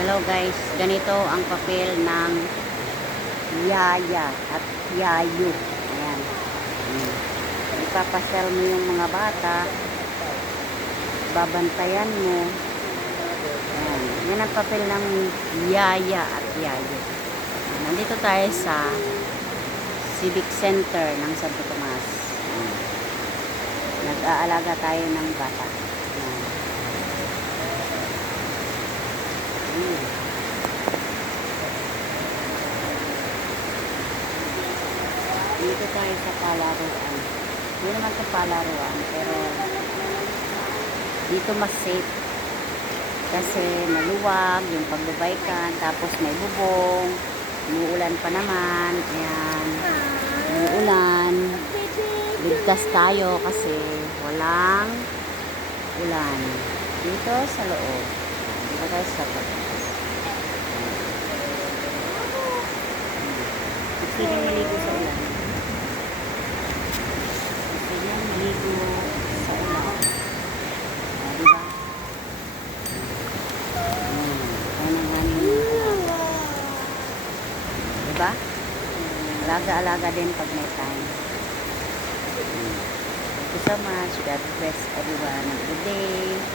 Hello guys, ganito ang papel ng yaya at yayu. Ayan. Mm. Ipapasel mo yung mga bata. Babantayan mo. Ayan. Yan ang papel ng yaya at. Ayan. Nandito tayo sa Civic Center ng Santo Tomas. Ayan. Nag-aalaga tayo ng bata. Ayan. Ayan. Dito tayo sa palaruan. Hindi naman sa palaruan, pero dito mas safe. Kasi maluwag, yung pagbabaikan, tapos may bubong, umuulan pa naman, ayan, umuulan. Ligtas tayo kasi walang ulan. Dito sa loob. Dito tayo sa loob. Niyo maligo sa ulan. Niyo maligo sa ulan. Ah, di ba? Hmm. Yan ang aming Di ba? Alaga-alaga din pag may time. Thank you so much. God bless everyone. Good day. Stay safe.